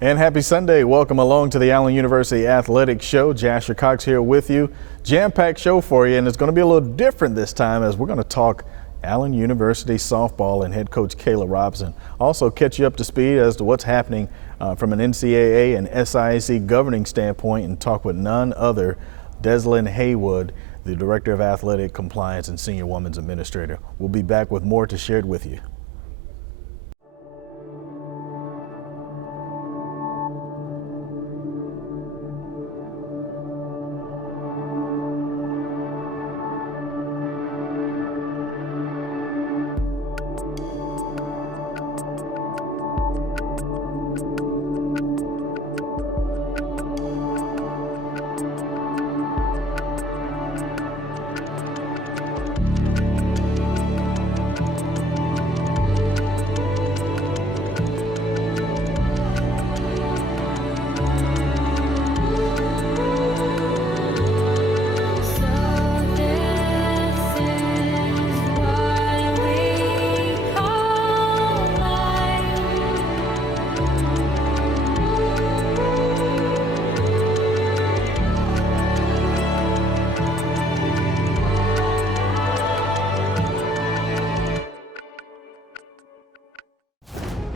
And happy Sunday. Welcome along to the Allen University Athletics Show. Jasher Cox here with you. Jam-packed show for you, and it's going to be a little different this time as we're going to talk Allen University softball and head coach Kayla Robson. Also catch you up to speed as to what's happening from an NCAA and SIAC governing standpoint, and talk with none other Deslyn Haywood, the Director of Athletic Compliance and Senior Women's Administrator. We'll be back with more to share with you.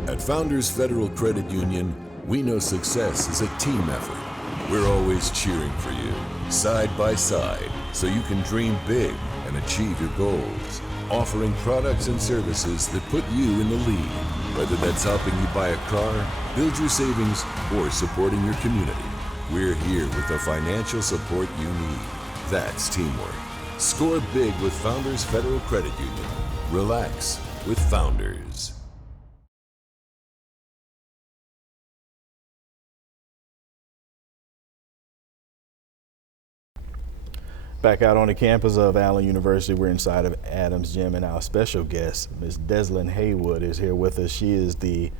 At Founders Federal Credit Union, we know success is a team effort. We're always cheering for you, side by side, so you can dream big and achieve your goals. Offering products and services that put you in the lead, whether that's helping you buy a car, build your savings, or supporting your community. We're here with the financial support you need. That's teamwork. Score big with Founders Federal Credit Union. Relax with Founders. Back out on the campus of Allen University, we're inside of Adams Gym, and our special guest, Ms. Deslyn Haywood, is here with us. She is the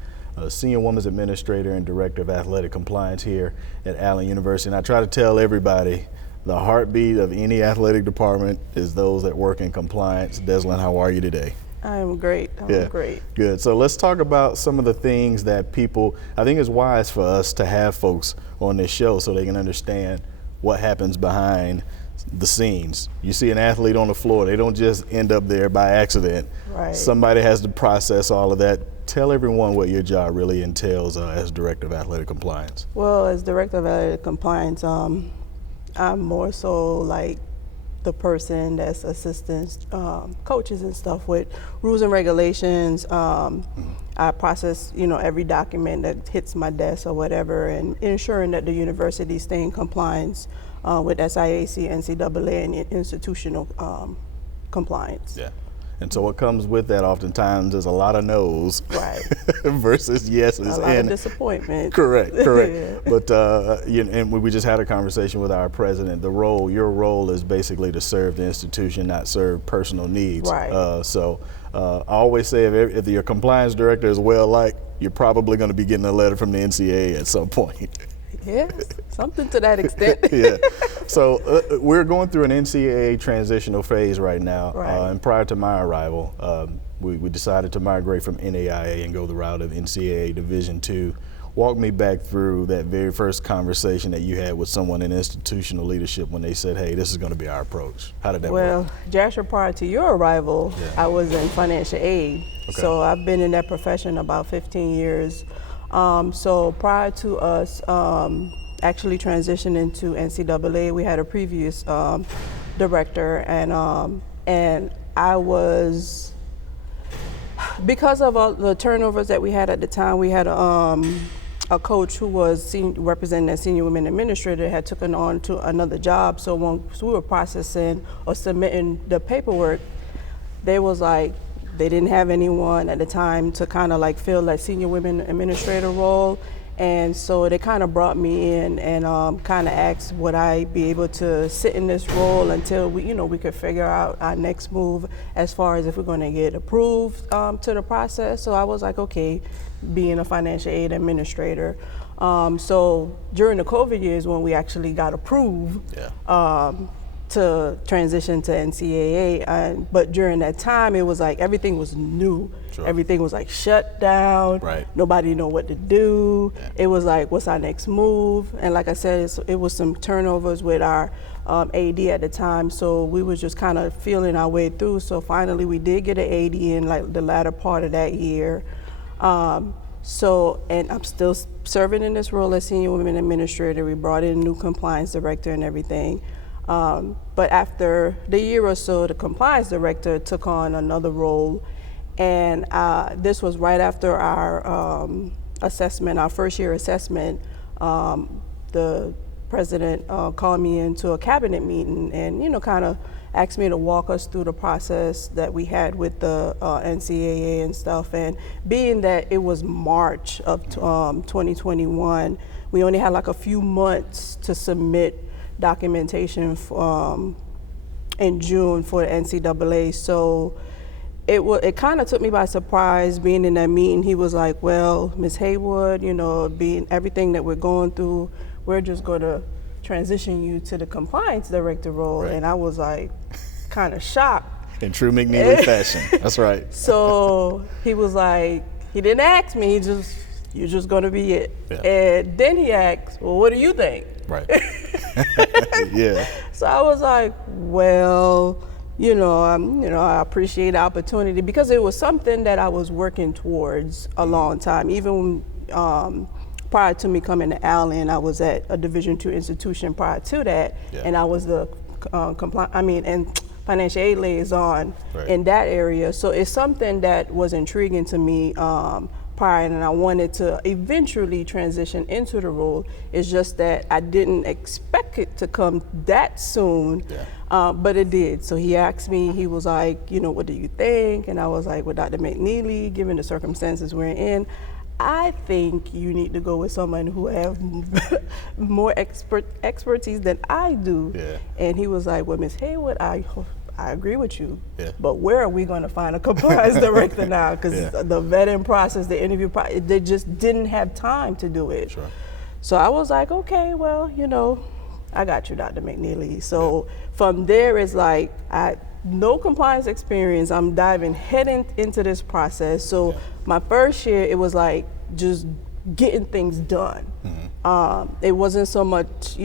Senior Women's Administrator and Director of Athletic Compliance here at Allen University. And I try to tell everybody, the heartbeat of any athletic department is those that work in compliance. Deslyn, how are you today? I'm great. I'm great. Good. So let's talk about some of the things that people, I think it's wise for us to have folks on this show so they can understand what happens behind the scenes. You see an athlete on the floor, they don't just end up there by accident. Right. Somebody has to process all of that. Tell everyone what your job really entails as Director of Athletic Compliance. Well, as Director of Athletic Compliance, I'm more so like the person that's assisting coaches and stuff with rules and regulations. I process, every document that hits my desk or whatever, and ensuring that the university stay in compliance with SIAC, NCAA, and institutional compliance. Yeah. And so what comes with that oftentimes is a lot of no's, right, versus yeses. A lot of disappointment. Correct. Yeah. But and we just had a conversation with our president. Your role is basically to serve the institution, not serve personal needs. Right. I always say if your compliance director is well liked, you're probably going to be getting a letter from the NCAA at some point. Yes, something to that extent. Yeah. So we're going through an NCAA transitional phase right now. Right. And prior to my arrival, we decided to migrate from NAIA and go the route of NCAA Division II. Walk me back through that very first conversation that you had with someone in institutional leadership when they said, hey, this is going to be our approach. How did that work? Well, Jasher, prior to your arrival, I was in financial aid. Okay. So I've been in that profession about 15 years. So prior to us actually transitioning to NCAA, we had a previous director, and I was, because of all the turnovers that we had at the time, we had a coach who was representing that senior women administrator had taken on to another job. So when we were processing or submitting the paperwork, they was like, they didn't have anyone at the time to kind of like fill that senior women administrator role. And so they kind of brought me in and kind of asked would I be able to sit in this role until we could figure out our next move as far as if we're going to get approved to the process. So I was like, okay, being a financial aid administrator. So during the COVID years when we actually got approved, to transition to NCAA. But during that time, it was like everything was new. Sure. Everything was like shut down. Right. Nobody knew what to do. Yeah. It was like, what's our next move? And like I said, it was some turnovers with our AD at the time. So we was just kind of feeling our way through. So finally we did get an AD in like the latter part of that year. And I'm still serving in this role as senior women administrator. We brought in a new compliance director and everything. But after the year or so, the compliance director took on another role. And this was right after our assessment, our first year assessment. The president called me into a cabinet meeting and, kind of asked me to walk us through the process that we had with the NCAA and stuff. And being that it was March of 2021, we only had like a few months to submit documentation in June for the NCAA. So it kind of took me by surprise being in that meeting. He was like, well, Ms. Haywood, being everything that we're going through, we're just going to transition you to the compliance director role. Right. And I was like kind of shocked. In true McNeely fashion. That's right. So he was like, he didn't ask me, you're just going to be it. Yeah. And then he asked, well, what do you think? Right. Yeah. So I was like, well, I appreciate the opportunity because it was something that I was working towards a long time. Even prior to me coming to Allen, I was at a Division II institution prior to that, Yeah. and I was the financial aid liaison in that area. So it's something that was intriguing to me prior, and I wanted to eventually transition into the role. It's just that I didn't expect it to come that soon, but it did. So he asked me, he was like, what do you think? And I was like, well, Dr. McNeely, given the circumstances we're in, I think you need to go with someone who have more expertise than I do. Yeah. And he was like, well, Ms. Haywood, I agree with you, Yeah. but where are we going to find a compliance director now? Because the vetting process, the interview process, they just didn't have time to do it. Sure. So I was like, okay, well, I got you, Dr. McNeely. So from there, it's like, no compliance experience. I'm diving into this process. So my first year, it was like just getting things done. Mm-hmm. It wasn't so much,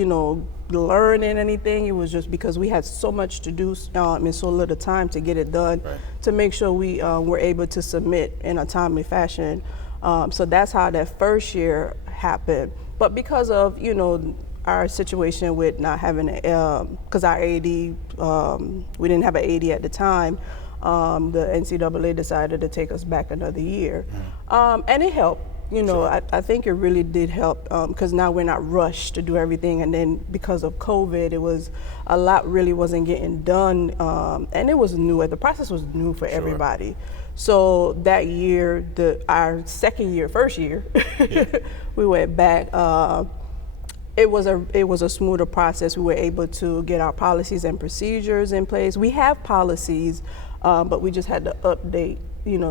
learning anything. It was just because we had so much to do in so little time to get it done, to make sure we were able to submit in a timely fashion. So that's how that first year happened. But because of, our situation with not having, because our AD, we didn't have an AD at the time, the NCAA decided to take us back another year. And it helped. I think it really did help because now we're not rushed to do everything. And then because of COVID, it was a lot really wasn't getting done. And it was new. The process was new for everybody. So that year, our first year, we went back. It was a smoother process. We were able to get our policies and procedures in place. We have policies, but we just had to update,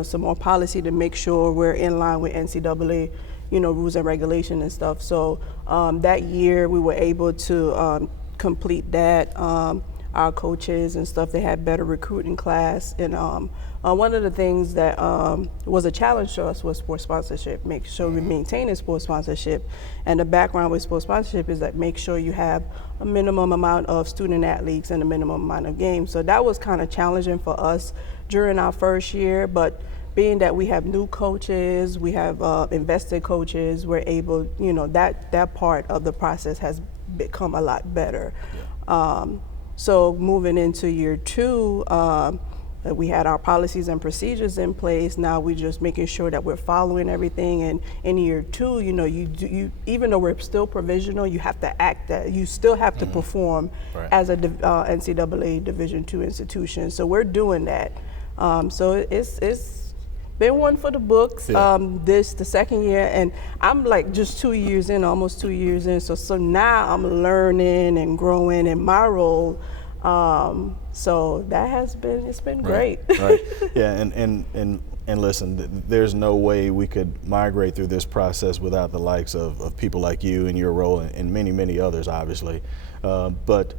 some more policy to make sure we're in line with NCAA, rules and regulation and stuff. So that year we were able to complete that. Our coaches and stuff, they had better recruiting class. And one of the things that was a challenge to us was sports sponsorship. Make sure we maintain a sports sponsorship. And the background with sports sponsorship is that make sure you have a minimum amount of student athletes and a minimum amount of games. So that was kind of challenging for us during our first year. But being that we have new coaches, we have invested coaches, we're able, that part of the process has become a lot better. So moving into year two, we had our policies and procedures in place. Now we're just making sure that we're following everything. And in year two, you even though we're still provisional, you have to act that. You still have to perform as a NCAA Division II institution. So we're doing that. So it's been one for the books. This the second year, and I'm like just 2 years in, almost 2 years in. So now I'm learning and growing in my role. So that it's been great. Right. Yeah, and listen, there's no way we could migrate through this process without the likes of people like you and your role and many others, obviously. But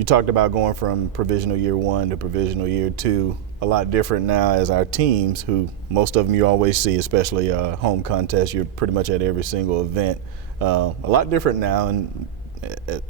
You talked about going from provisional year 1 to provisional year 2. A lot different now as our teams, who most of them you always see, especially home contests. You're pretty much at every single event. A lot different now, and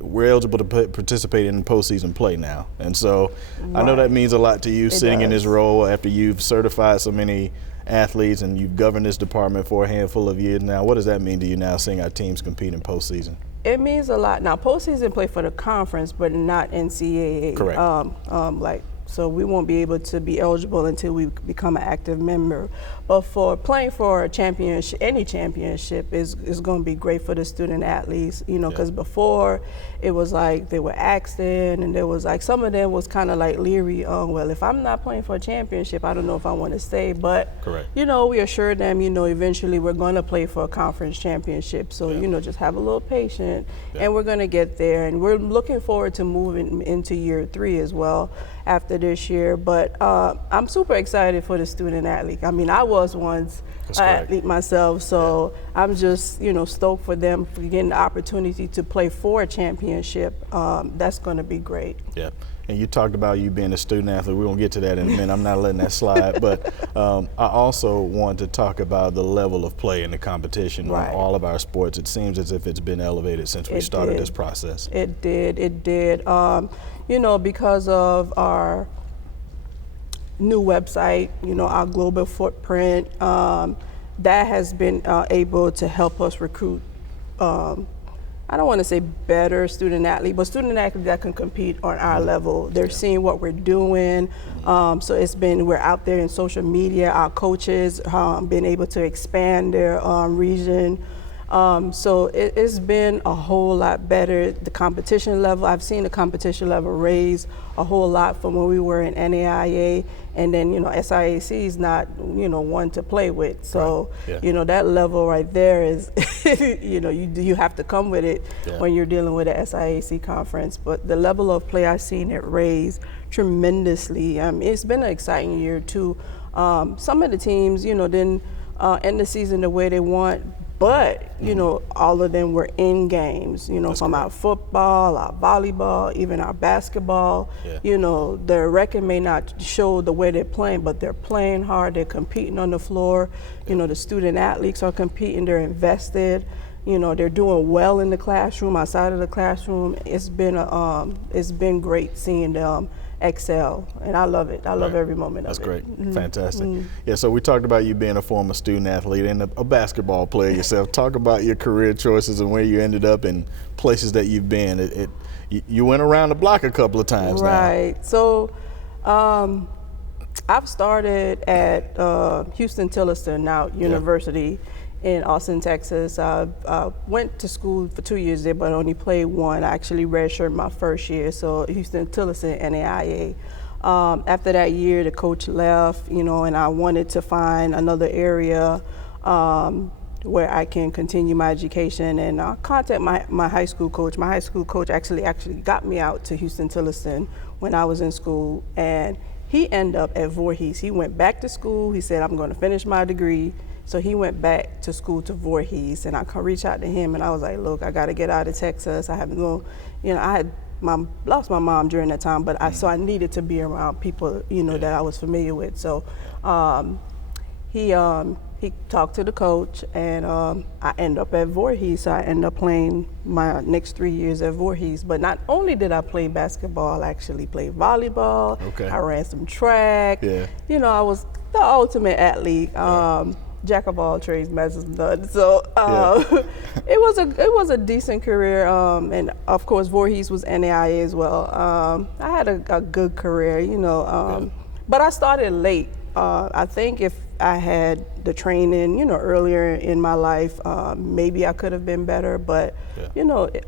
we're eligible to participate in postseason play now. And so I know that means a lot to you sitting in this role after you've certified so many athletes and you've governed this department for a handful of years now. What does that mean to you now, seeing our teams compete in postseason? It means a lot. Now, postseason play for the conference, but not NCAA. Correct. So we won't be able to be eligible until we become an active member. But for playing for a championship, any championship is going to be great for the student athletes, because before it was like they were asked in, and there was like some of them was kind of like leery on, well, if I'm not playing for a championship, I don't know if I want to stay. But, correct. We assured them, eventually we're going to play for a conference championship. So, just have a little patience, and we're going to get there. And we're looking forward to moving into year 3 as well after this year. But I'm super excited for the student athlete. I mean, I was once an athlete myself, so I'm just, stoked for them for getting the opportunity to play for a championship. That's going to be great. Yeah. And you talked about you being a student athlete. We're going to get to that in a minute. I'm not letting that slide. But I also want to talk about the level of play in the competition on all of our sports. It seems as if it's been elevated since we started this process. It did. Because of our new website, our global footprint, that has been able to help us recruit, I don't want to say better student athlete, but student athletes that can compete on our level. They're seeing what we're doing. So we're out there in social media. Our coaches been able to expand their region. So it's been a whole lot better. The competition level, I've seen the competition level raise a whole lot from when we were in NAIA, and then, SIAC is not, one to play with. So, that level right there is, you have to come with it when you're dealing with the SIAC conference. But the level of play, I've seen it raise tremendously. It's been an exciting year too. Some of the teams, didn't end the season the way they want, but, all of them were in games, from our football, our volleyball, even our basketball. The record may not show the way they're playing, but they're playing hard, they're competing on the floor. The student athletes are competing, they're invested. They're doing well in the classroom, outside of the classroom. It's been great seeing them excel, and I love it. I love every moment of it. That's great. Fantastic. Yeah, so we talked about you being a former student athlete and a basketball player yourself. Talk about your career choices and where you ended up and places that you've been. You went around the block a couple of times now. Right. So I've started at Houston-Tillotson now University in Austin, Texas. I went to school for 2 years there, but only played one. I actually redshirted my first year, so Houston-Tillotson, NAIA. After that year, the coach left, and I wanted to find another area where I can continue my education, and I contacted my high school coach. My high school coach actually got me out to Houston-Tillotson when I was in school, and he ended up at Voorhees. He went back to school. He said, I'm going to finish my degree. So he went back to school to Voorhees, and I reached out to him, and I was like, look, I got to get out of Texas. I haven't gone, I had lost my mom during that time, but so I needed to be around people, that I was familiar with. So he talked to the coach, and I ended up at Voorhees. So I ended up playing my next 3 years at Voorhees. But not only did I play basketball, I actually played volleyball. I ran some track. I was the ultimate athlete. Jack of all trades, master of none. So it was a decent career, and of course Voorhees was NAIA as well. I had a good career, but I started late. I think if I had the training, earlier in my life, maybe I could have been better. But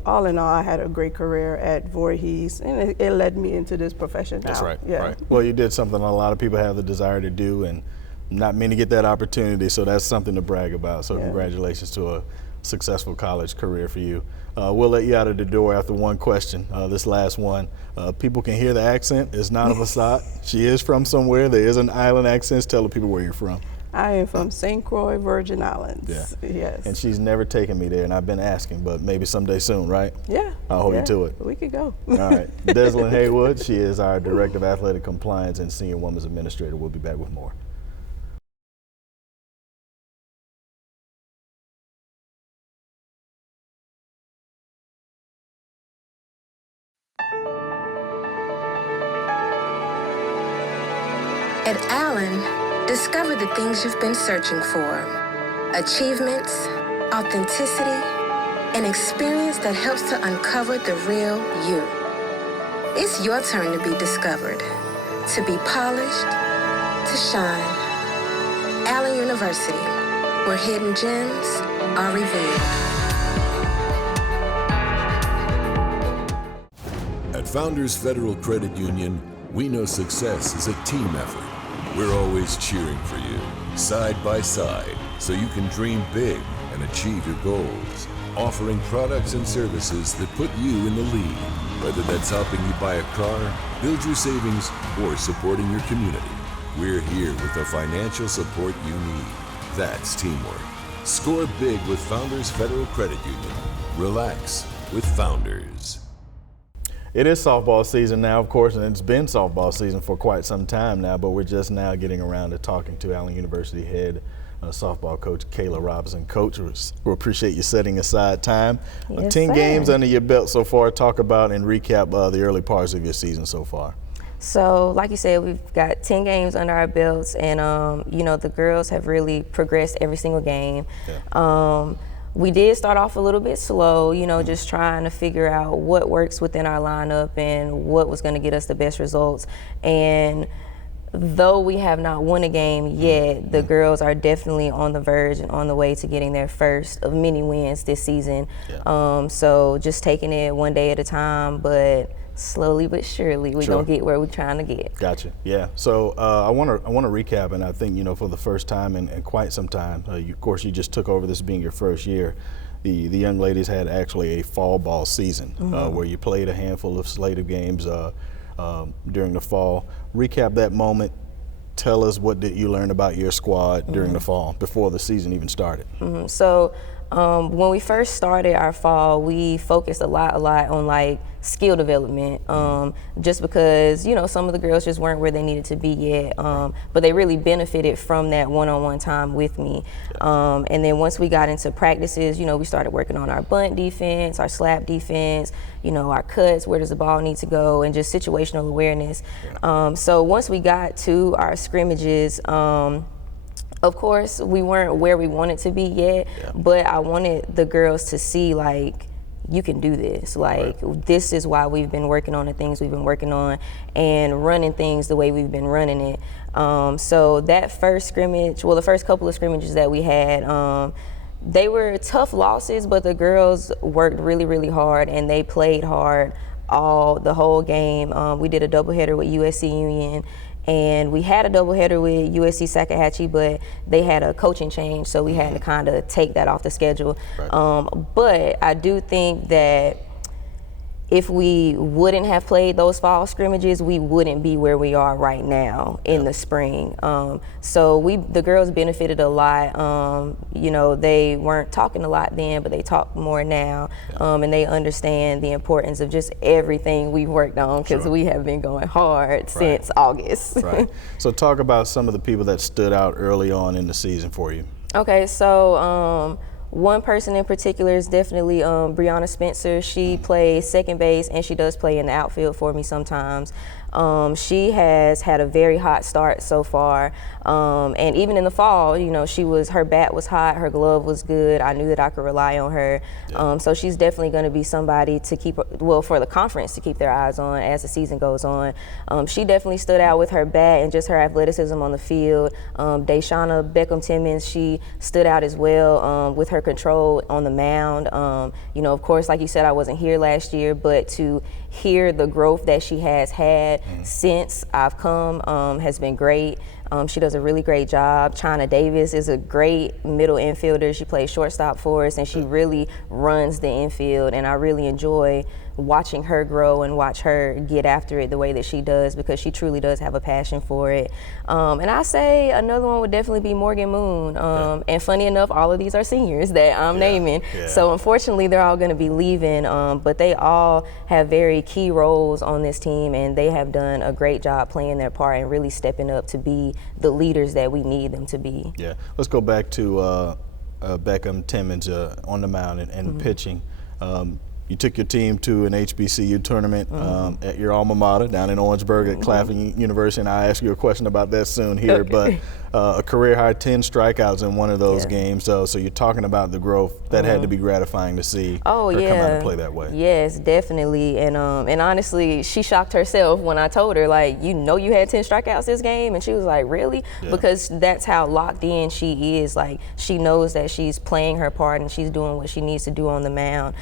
all in all, I had a great career at Voorhees, and it led me into this profession now. That's right. Right. Well, you did something a lot of people have the desire to do, and not many get that opportunity, so that's something to brag about. So congratulations to a successful college career for you. We'll let you out of the door after one question, this last one. People can hear the accent. It's not a facade. She is from somewhere. There is an island accent. Tell the people where you're from. I am from St. Croix, Virgin Islands. Yeah. Yes. And she's never taken me there, and I've been asking, but maybe someday soon, right? Yeah. I'll hold you to it. We could go. All right. Deslyn Haywood, she is our Director of Athletic Compliance and Senior Women's Administrator. We'll be back with more. At Allen, discover the things you've been searching for. Achievements, authenticity, an experience that helps to uncover the real you. It's your turn to be discovered, to be polished, to shine. Allen University, where hidden gems are revealed. At Founders Federal Credit Union, we know success is a team effort. We're always cheering for you, side by side, so you can dream big and achieve your goals. Offering products and services that put you in the lead, whether that's helping you buy a car, build your savings, or supporting your community. We're here with the financial support you need. That's teamwork. Score big with Founders Federal Credit Union. Relax with Founders. It is softball season now, of course, and it's been softball season for quite some time now, but we're just now getting around to talking to Allen University head softball coach Kayla Robinson. Coach, we appreciate you setting aside time. Yes, 10 sir. games under your belt so far. Talk about and recap the early parts of your season so far. So, like you said, we've got 10 games under our belts, and you know, the girls have really progressed every single game. Yeah. We did start off a little bit slow, you know, just trying to figure out what works within our lineup and what was going to get us the best results. And though we have not won a game yet, the girls are definitely on the verge and on the way to getting their first of many wins this season. Yeah. So just taking it one day at a time, but slowly but surely we're Sure. gonna get where we're trying to get. Gotcha. Yeah. So I want to recap, and I think, you know, for the first time in quite some time, of course, you just took over this being your first year. The young ladies had actually a fall ball season where you played a handful of slate of games during the fall. Recap that moment. Tell us, what did you learn about your squad during the fall before the season even started? So when we first started our fall, we focused a lot on like skill development, just because, you know, some of the girls just weren't where they needed to be yet, but they really benefited from that one-on-one time with me. And then once we got into practices, you know, we started working on our bunt defense, our slap defense, you know, our cuts, where does the ball need to go, and just situational awareness. So once we got to our scrimmages, of course, we weren't where we wanted to be yet, but I wanted the girls to see, like, you can do this. Like, this is why we've been working on the things we've been working on and running things the way we've been running it. So that first scrimmage, well, the first couple of scrimmages that we had, they were tough losses, but the girls worked really hard and they played hard the whole game. We did a doubleheader with USC Union, and we had a doubleheader with USC Sakahatchee, but they had a coaching change, so we had to kind of take that off the schedule. But I do think that if we wouldn't have played those fall scrimmages, we wouldn't be where we are right now in the spring. So the girls benefited a lot. You know, they weren't talking a lot then, but they talk more now, and they understand the importance of just everything we've worked on, because we have been going hard since August. Right. So talk about some of the people that stood out early on in the season for you. Okay, so one person in particular is definitely Brianna Spencer. She plays second base and she does play in the outfield for me sometimes. She has had a very hot start so far, and even in the fall, you know, her bat was hot, her glove was good. I knew that I could rely on her. So she's definitely going to be somebody to keep, well, for the conference to keep their eyes on as the season goes on. She definitely stood out with her bat and just her athleticism on the field. Deshauna Beckham-Timmons, she stood out as well with her control on the mound. You know, of course, like you said, I wasn't here last year, but to hear the growth that she has had since I've come has been great. She does a really great job. China Davis is a great middle infielder. She plays shortstop for us, and she really runs the infield, and I really enjoy watching her grow and watch her get after it the way that she does, because she truly does have a passion for it. And I say another one would definitely be Morgan Moon. And funny enough, all of these are seniors that I'm naming. So unfortunately, they're all going to be leaving, but they all have very key roles on this team, and they have done a great job playing their part and really stepping up to be the leaders that we need them to be. Yeah, let's go back to Beckham Timmons on the mound and pitching. You took your team to an HBCU tournament at your alma mater down in Orangeburg at Claflin University, and I'll ask you a question about that soon here. But a career high 10 strikeouts in one of those games. So you're talking about the growth. That had to be gratifying to see her come out and play that way. Yes, definitely. And honestly, she shocked herself when I told her, like, you had 10 strikeouts this game? And she was like, really? Because that's how locked in she is. Like, she knows that she's playing her part and she's doing what she needs to do on the mound.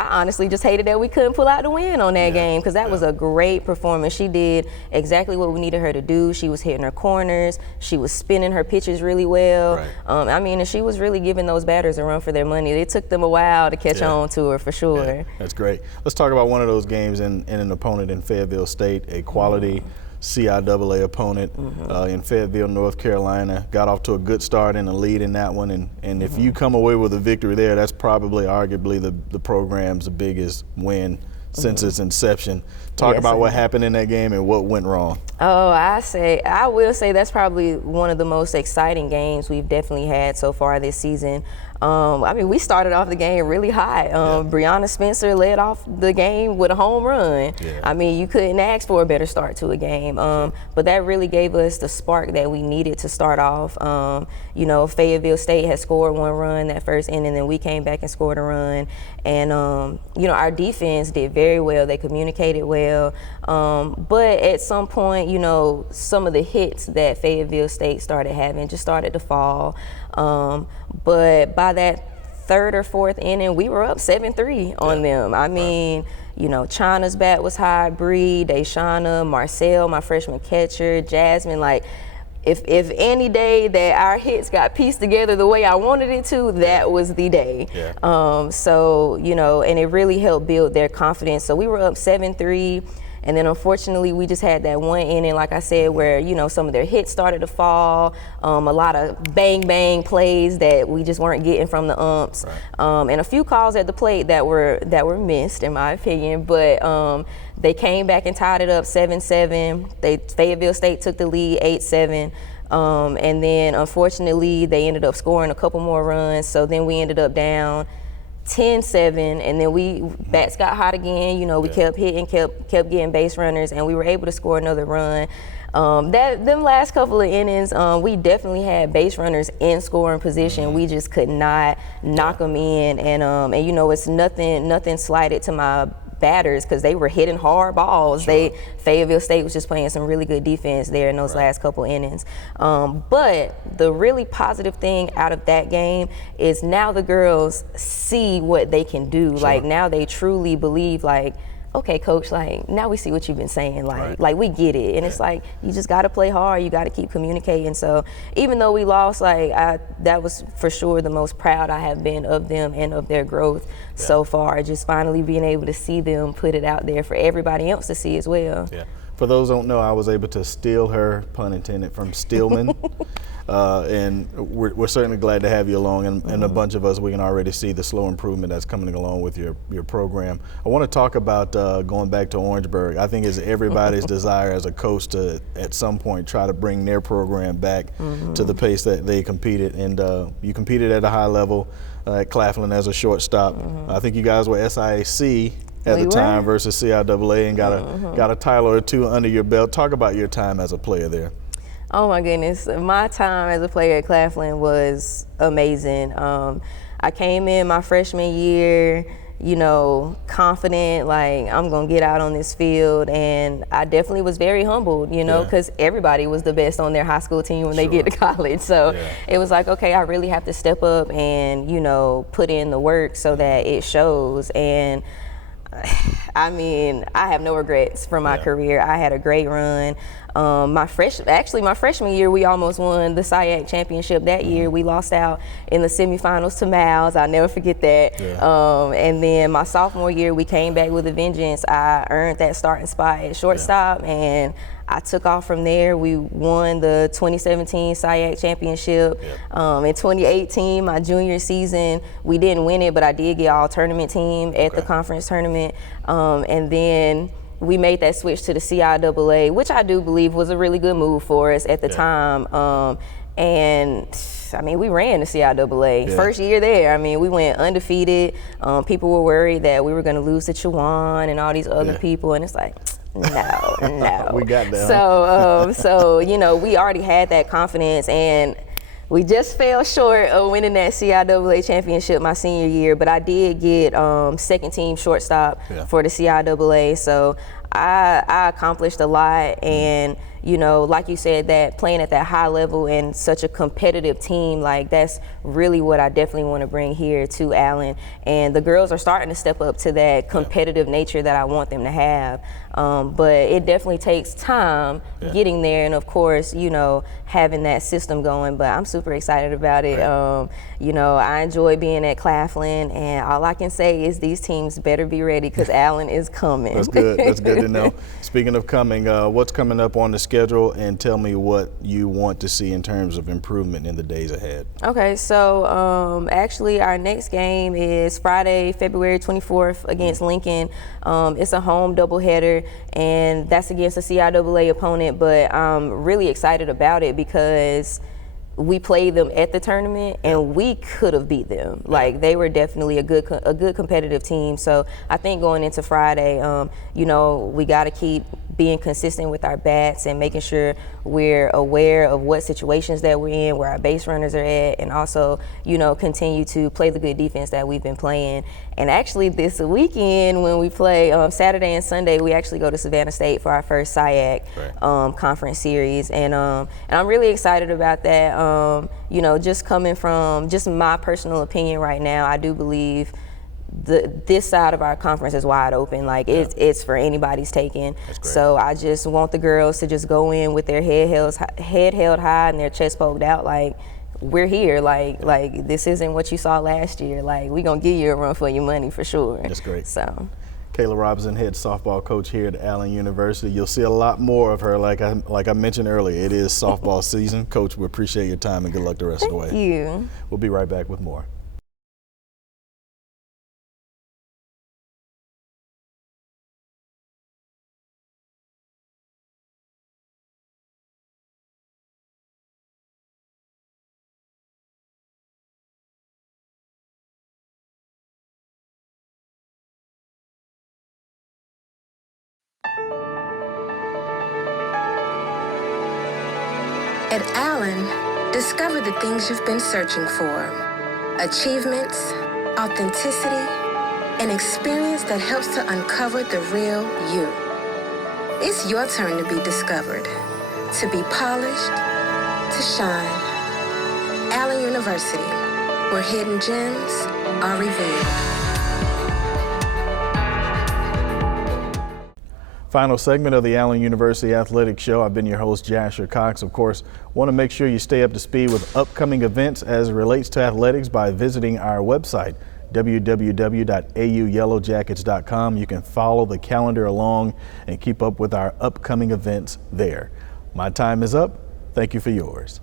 I honestly just hated that we couldn't pull out the win on that game, because that was a great performance. She did exactly what we needed her to do. She was hitting her corners. She was spinning her pitches really well. I mean, and she was really giving those batters a run for their money. It took them a while to catch on to her, for sure. That's great. Let's talk about one of those games and an opponent in Fayetteville State, a quality CIAA opponent in Fayetteville, North Carolina. Got off to a good start and a lead in that one. And if you come away with a victory there, that's probably arguably the program's biggest win since its inception. Talk about what happened in that game and what went wrong. Oh, I will say that's probably one of the most exciting games we've definitely had so far this season. I mean, we started off the game really high. Brianna Spencer led off the game with a home run. I mean, you couldn't ask for a better start to a game. But that really gave us the spark that we needed to start off. You know, Fayetteville State had scored one run that first inning, then we came back and scored a run. And, you know, our defense did very well. They communicated well. But at some point, you know, some of the hits that Fayetteville State started having just started to fall. But by that third or fourth inning, we were up 7-3 on them. I mean, you know, China's bat was high, Bree, Deshana, Marcel, my freshman catcher, Jasmine, like, if any day that our hits got pieced together the way I wanted it to, that was the day. So, you know, and it really helped build their confidence. So we were up 7-3. And then unfortunately, we just had that one inning, like I said, where, you know, some of their hits started to fall, a lot of bang plays that we just weren't getting from the umps, and a few calls at the plate that were missed, in my opinion. But they came back and tied it up 7-7. Fayetteville State took the lead 8-7. And then unfortunately, they ended up scoring a couple more runs. So then we ended up down 10-7, and then bats got hot again. You know, we kept hitting, kept getting base runners, and we were able to score another run. Them last couple of innings, we definitely had base runners in scoring position. We just could not knock them in, and you know, it's nothing slighted to my batters, because they were hitting hard balls. Fayetteville State was just playing some really good defense there in those last couple innings. But the really positive thing out of that game is now the girls see what they can do. Like, now they truly believe, like, okay, coach, like, now we see what you've been saying, like we get it. And it's like, you just got to play hard, you got to keep communicating. So even though we lost, like, that was for sure the most proud I have been of them and of their growth so far, just finally being able to see them put it out there for everybody else to see as well. For those who don't know, I was able to steal her, pun intended, from Stillman. And we're certainly glad to have you along, and a bunch of us, we can already see the slow improvement that's coming along with your program. I want to talk about going back to Orangeburg. I think it's everybody's desire as a coach to, at some point, try to bring their program back to the pace that they competed. And you competed at a high level at Claflin as a shortstop. I think you guys were SIAC at the time versus CIAA, and got a title or two under your belt. Talk about your time as a player there. Oh my goodness, my time as a player at Claflin was amazing. I came in my freshman year, you know, confident, like, I'm gonna get out on this field, and I definitely was very humbled, you know, because everybody was the best on their high school team when they get to college. So it was like, okay, I really have to step up and, you know, put in the work so that it shows. And I mean, I have no regrets from my career. I had a great run. My freshman year, we almost won the SIAC championship that year. We lost out in the semifinals to Miles. I'll never forget that. Yeah. And then my sophomore year, we came back with a vengeance. I earned that starting spot at shortstop, and I took off from there. We won the 2017 SIAC championship. In 2018, my junior season, we didn't win it, but I did get all tournament team at the conference tournament. And then we made that switch to the CIAA, which I do believe was a really good move for us at the time. And I mean, we ran the CIAA. First year there, I mean, we went undefeated. People were worried that we were going to lose to Chawan and all these other people, and it's like, no. We got that. So you know, we already had that confidence, and we just fell short of winning that CIAA championship my senior year. But I did get second team shortstop for the CIAA, so I accomplished a lot. And you know, like you said, that playing at that high level and such a competitive team, like that's really what I definitely want to bring here to Allen. And the girls are starting to step up to that competitive nature that I want them to have. But it definitely takes time getting there, and of course, you know, having that system going. But I'm super excited about it. You know, I enjoy being at Claflin, and all I can say is these teams better be ready because Allen is coming. That's good. That's good to know. Speaking of coming, what's coming up on the schedule, and tell me what you want to see in terms of improvement in the days ahead. Okay, so actually our next game is Friday, February 24th against Lincoln. It's a home doubleheader, and that's against a CIAA opponent, but I'm really excited about it because we played them at the tournament and we could have beat them. Like, they were definitely a good competitive team. So I think going into Friday, you know, we got to keep being consistent with our bats and making sure we're aware of what situations that we're in, where our base runners are at, and also, you know, continue to play the good defense that we've been playing. And actually this weekend when we play Saturday and Sunday, we actually go to Savannah State for our first SIAC conference series. And I'm really excited about that. You know, just coming from just my personal opinion right now, I do believe this side of our conference is wide open. Like it's for anybody's taking. So I just want the girls to just go in with their head held high and their chest poked out. Like, we're here. Like this isn't what you saw last year. Like, we gonna give you a run for your money for sure. That's great. So. Kayla Robinson, head softball coach here at Allen University. You'll see a lot more of her. Like I mentioned earlier, it is softball season. Coach, we appreciate your time and good luck the rest of the way. Thank you. We'll be right back with more. At Allen, discover the things you've been searching for. Achievements, authenticity, an experience that helps to uncover the real you. It's your turn to be discovered, to be polished, to shine. Allen University, where hidden gems are revealed. Final segment of the Allen University Athletics Show. I've been your host, Jasher Cox. Of course, want to make sure you stay up to speed with upcoming events as it relates to athletics by visiting our website, www.auyellowjackets.com. You can follow the calendar along and keep up with our upcoming events there. My time is up. Thank you for yours.